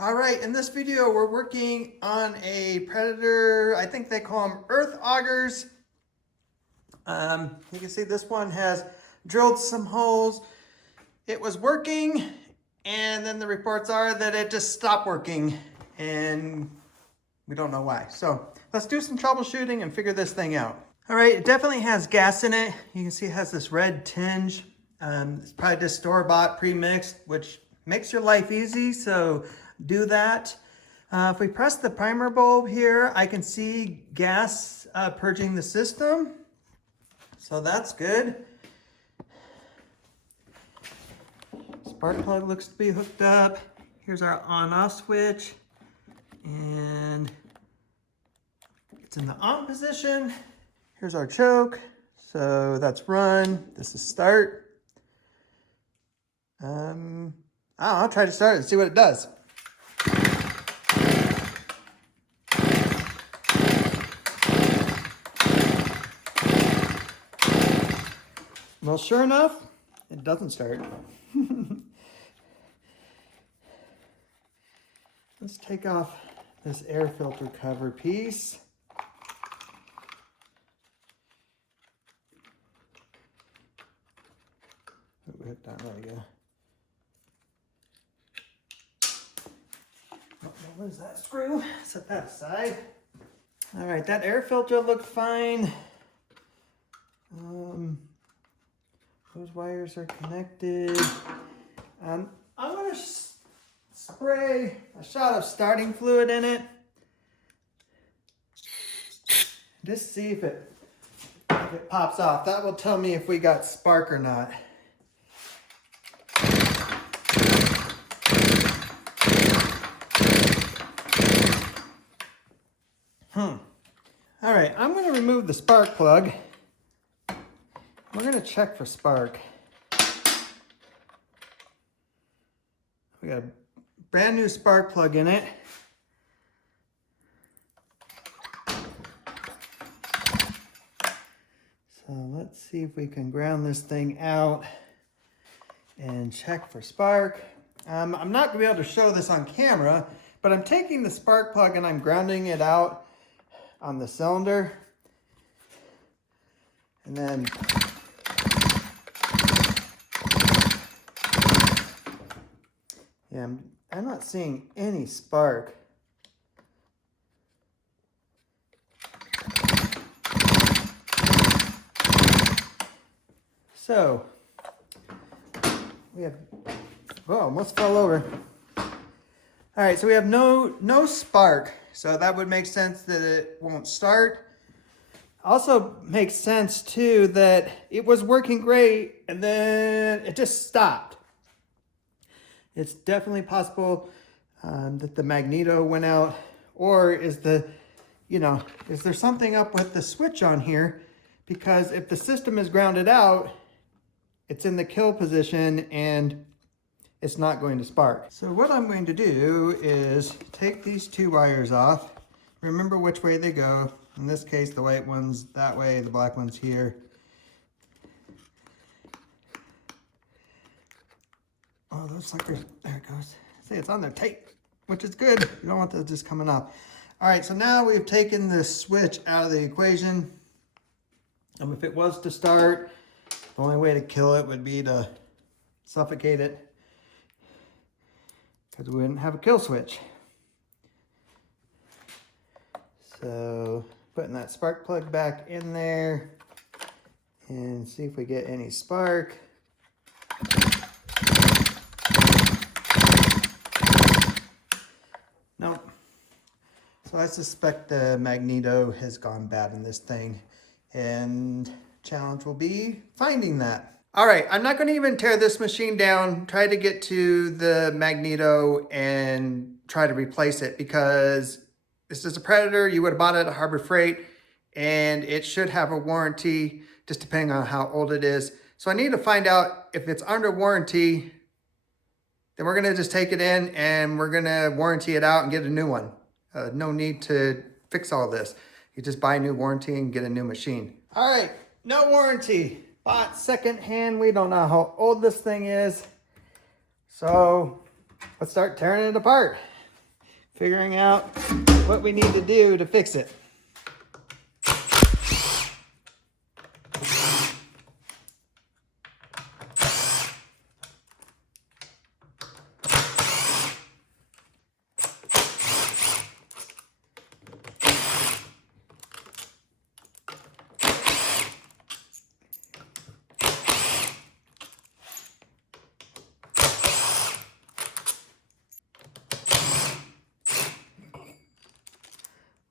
All right, in this video, we're working on a Predator, I think they call them Earth Augers. You can see this one has drilled some holes. It was working, and then the reports are that it just stopped working, and we don't know why. So let's do some troubleshooting and figure this thing out. All right, it definitely has gas in it. You can see it has this red tinge. It's probably just store-bought, pre-mixed, which makes your life easy, so do that. If we press the primer bulb here, I can see gas purging the system. So that's good. Spark plug looks to be hooked up. Here's our on-off switch. And it's in the on position. Here's our choke. So that's run. This is start. I'll try to start it and see what it does. Well, sure enough, it doesn't start. Let's take off this air filter cover piece. We hooked on, there we go. Oh, where's that screw? Set that aside. All right, that air filter looked fine. Those wires are connected. I'm gonna spray a shot of starting fluid in it. Just see if it pops off. That will tell me if we got spark or not. All right, I'm gonna remove the spark plug. We're gonna check for spark. We got a brand new spark plug in it. So let's see if we can ground this thing out and check for spark. I'm not gonna be able to show this on camera, but I'm taking the spark plug and I'm grounding it out on the cylinder. And then yeah, I'm not seeing any spark. So we have, whoa, almost fell over. All right, so we have no spark. So that would make sense that it won't start. Also makes sense too that it was working great and then it just stopped. It's definitely possible that the magneto went out, or is there something up with the switch on here? Because if the system is grounded out, it's in the kill position and it's not going to spark. So what I'm going to do is take these two wires off. Remember which way they go. In this case, the white one's that way, the black one's here. Oh, those suckers, there it goes. See, it's on there tight, which is good. You don't want those just coming off. All right, so now we've taken this switch out of the equation. If it was to start, the only way to kill it would be to suffocate it, because we wouldn't have a kill switch. So putting that spark plug back in there and see if we get any spark. Nope. So I suspect the magneto has gone bad in this thing, and challenge will be finding that. All right, I'm not going to even tear this machine down, try to get to the magneto and try to replace it, because this is a Predator. You would have bought it at Harbor Freight, and it should have a warranty, just depending on how old it is. So I need to find out if it's under warranty. Then we're gonna just take it in and we're gonna warranty it out and get a new one. No need to fix all this. You just buy a new warranty and get a new machine. All right, no warranty. Bought secondhand. We don't know how old this thing is. So let's start tearing it apart. figuring out what we need to do to fix it.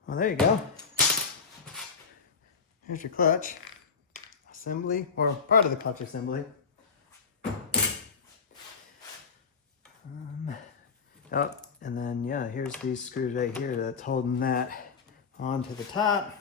Well, there you go. Here's your clutch assembly, or part of the clutch assembly. Oh, and then yeah, here's these screws right here that's holding that onto the top.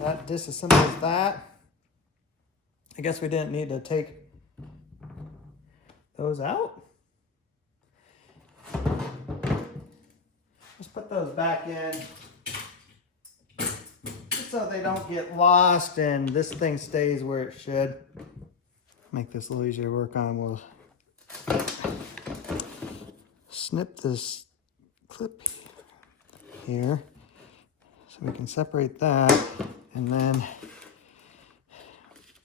That disassembles that. I guess we didn't need to take those out. Just put those back in just so they don't get lost and this thing stays where it should. Make this a little easier to work on. We'll snip this clip here so we can separate that, and then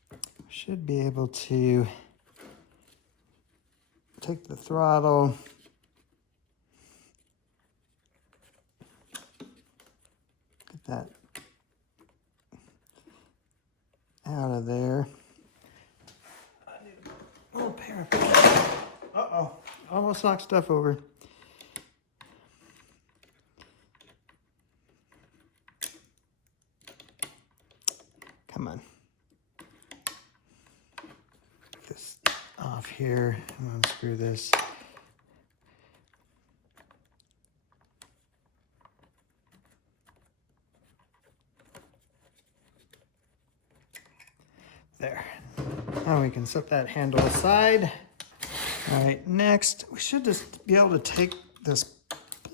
we should be able to take the throttle that out of there. I need a little pair of pants. Uh-oh, almost knocked stuff over. Come on. Get this off here. I'm gonna unscrew this. There. Now we can set that handle aside. All right, next, we should just be able to take this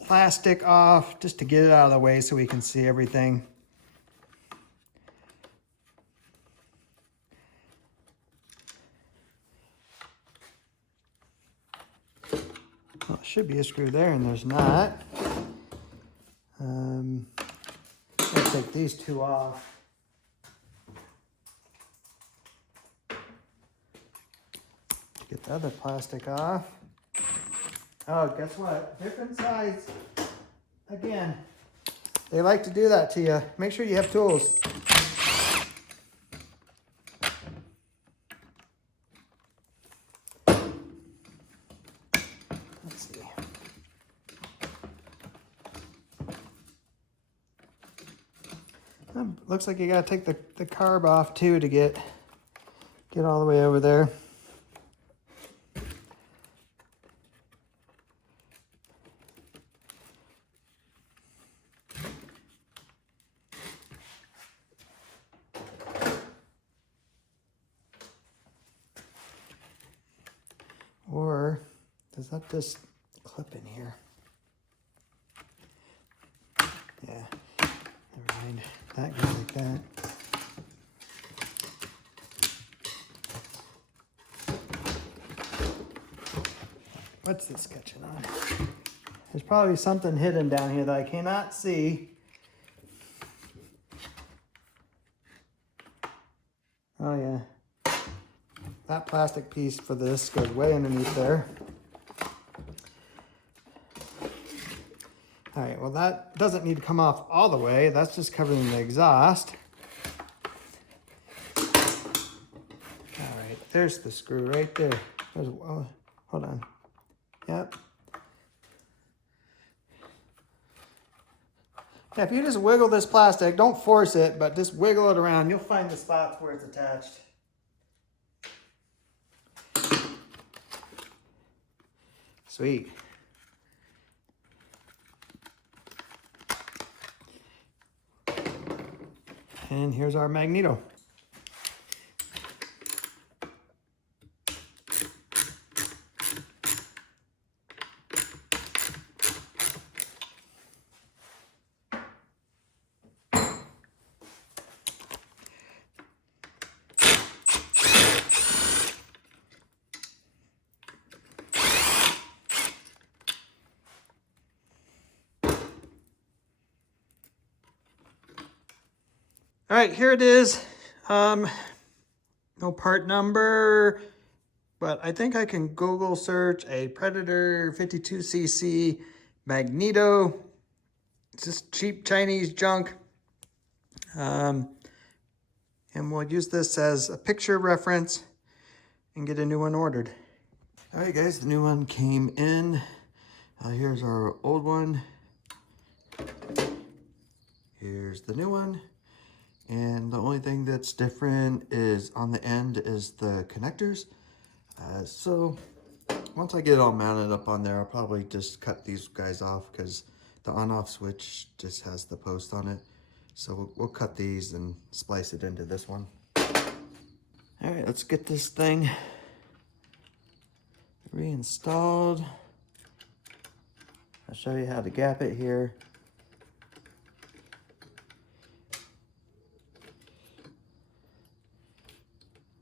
plastic off just to get it out of the way so we can see everything. Well, it should be a screw there, and there's not. I'll take these two off. Get the other plastic off. Oh, guess what? Different size. Again, they like to do that to you. Make sure you have tools. Let's see. Looks like you gotta take the carb off too to get all the way over there. Or does that just clip in here? Yeah, never mind. That goes like that. What's this sketching on? There's probably something hidden down here that I cannot see. Oh yeah. That plastic piece for this goes way underneath there. All right, well that doesn't need to come off all the way. That's just covering the exhaust. All right, there's the screw right there. There's, oh, hold on. Yep. Yeah, if you just wiggle this plastic, don't force it, but just wiggle it around, you'll find the spots where it's attached. Sweet. And here's our magneto. All right, here it is. No part number, but I think I can Google search a Predator 52cc magneto. It's just cheap Chinese junk. And we'll use this as a picture reference and get a new one ordered. All right, guys, the new one came in. Here's our old one. Here's the new one. And the only thing that's different is on the end is the connectors. So once I get it all mounted up on there, I'll probably just cut these guys off because the on-off switch just has the post on it. So we'll cut these and splice it into this one. All right, let's get this thing reinstalled. I'll show you how to gap it here.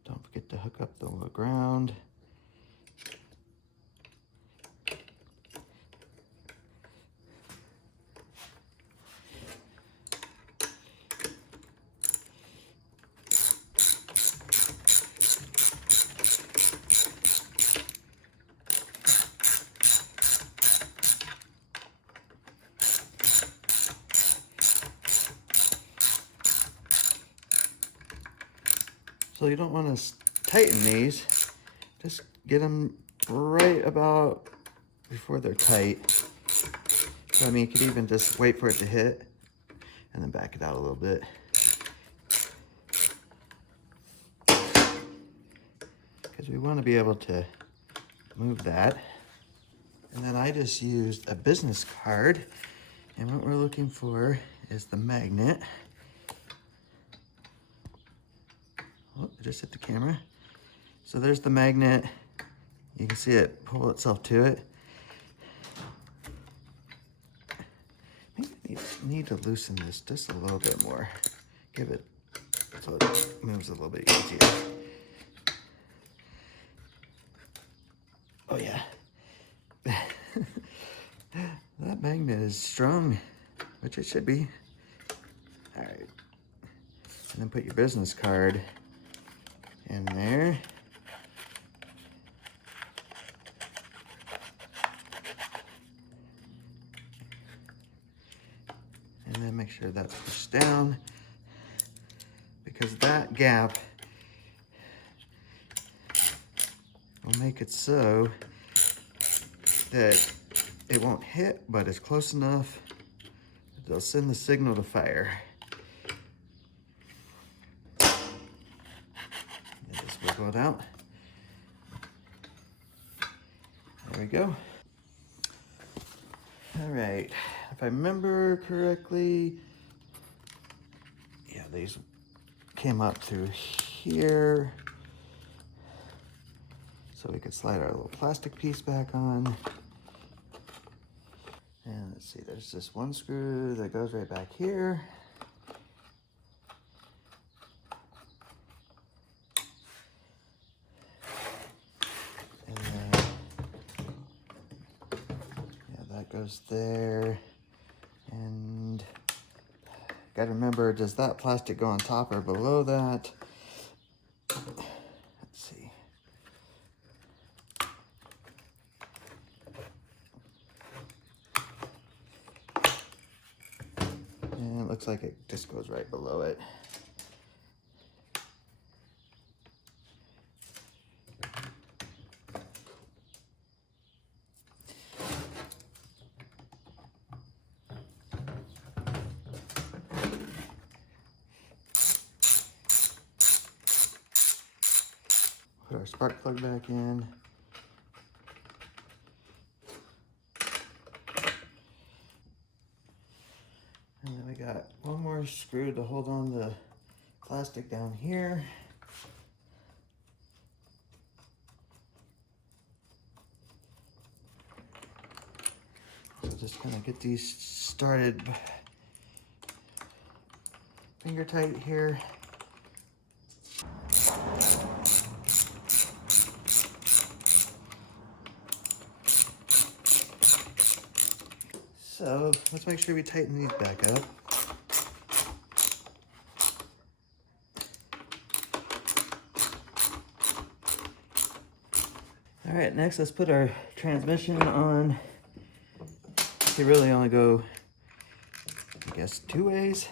Don't forget to hook up the ground. So you don't want to tighten these, just get them right about before they're tight. So I mean, you could even just wait for it to hit and then back it out a little bit. Because we want to be able to move that. And then I just used a business card, and what we're looking for is the magnet. Oh, I just hit the camera. So there's the magnet. You can see it pull itself to it. Maybe I need to loosen this just a little bit more. Give it so it moves a little bit easier. Oh yeah. That magnet is strong, which it should be. All right. And then put your business card in there. And then make sure that's pushed down, because that gap will make it so that it won't hit, but it's close enough that they'll send the signal to fire. Just wiggle it out. There we go. All right, if I remember correctly, yeah, these came up through here. So we could slide our little plastic piece back on. And let's see, there's this one screw that goes right back here. And then, yeah, that goes there. And gotta remember, does that plastic go on top or below that? Let's see. And it looks like it just goes right below it. Put our spark plug back in. And then we got one more screw to hold on the plastic down here. So just kind of get these started finger tight here. So let's make sure we tighten these back up. All right, next let's put our transmission on. You really only go, I guess, 2 ways,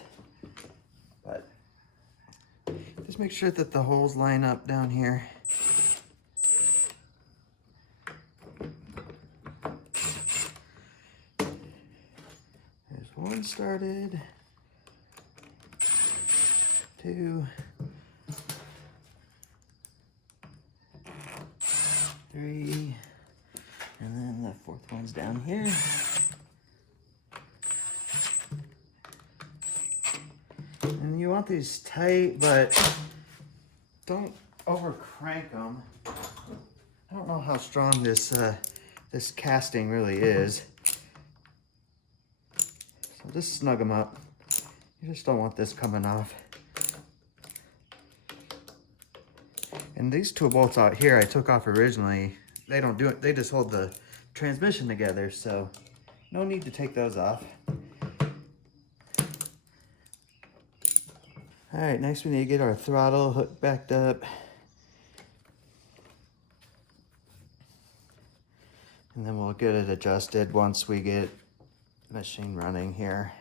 but just make sure that the holes line up down here. There's 1 started, 2, 3, and then the 4th one's down here. And you want these tight, but don't over crank them. I don't know how strong this this casting really is. So just snug them up. You just don't want this coming off. And these 2 bolts out here I took off originally. They don't do it, they just hold the transmission together, so no need to take those off. All right, next we need to get our throttle hooked backed up. And then we'll get it adjusted once we get the machine running here.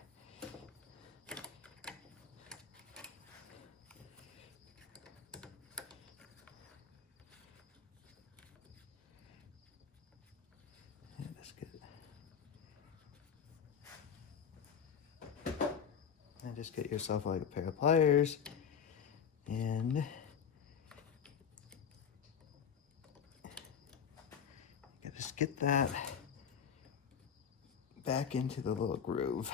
And just get yourself like a pair of pliers and just get that back into the little groove.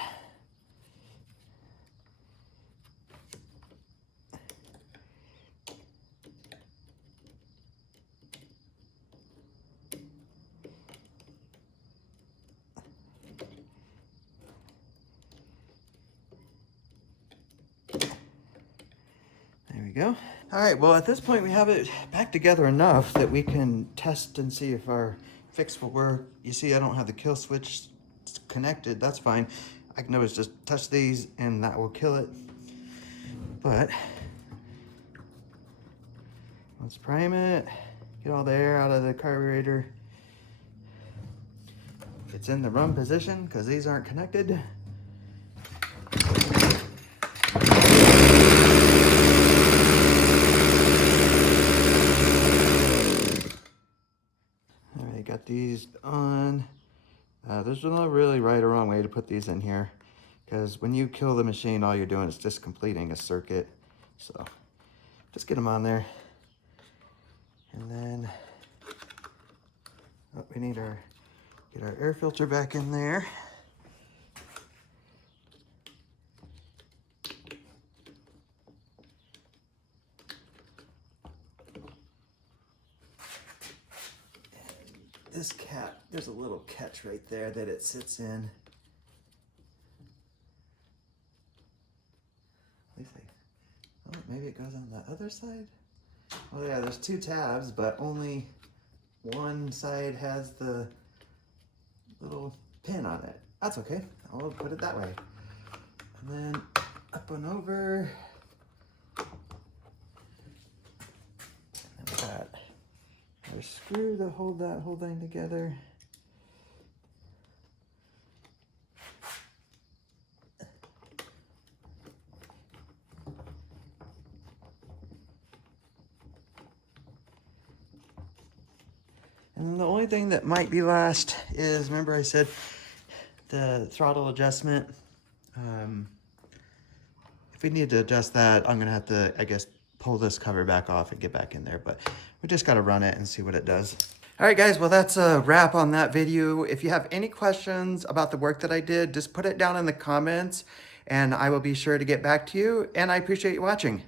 There we go. All right, well, at this point we have it back together enough that we can test and see if our fix will work. You see, I don't have the kill switch connected. That's fine. I can always just touch these and that will kill it. But let's prime it, get all the air out of the carburetor. It's in the run position because these aren't connected. Got these on. There's no really right or wrong way to put these in here, because when you kill the machine, all you're doing is just completing a circuit. So just get them on there. And then we need get our air filter back in there. This cap, there's a little catch right there that it sits in. At least oh, maybe it goes on the other side? Oh yeah, there's 2 tabs, but only one side has the little pin on it. That's okay, I'll put it that way. And then up and over. And then we got our screw to hold that whole thing together. And then the only thing that might be last is, remember I said the throttle adjustment. If we need to adjust that, I'm gonna have to, I guess, pull this cover back off and get back in there, but we just gotta run it and see what it does. All right, guys, well, that's a wrap on that video. If you have any questions about the work that I did, just put it down in the comments and I will be sure to get back to you, and I appreciate you watching.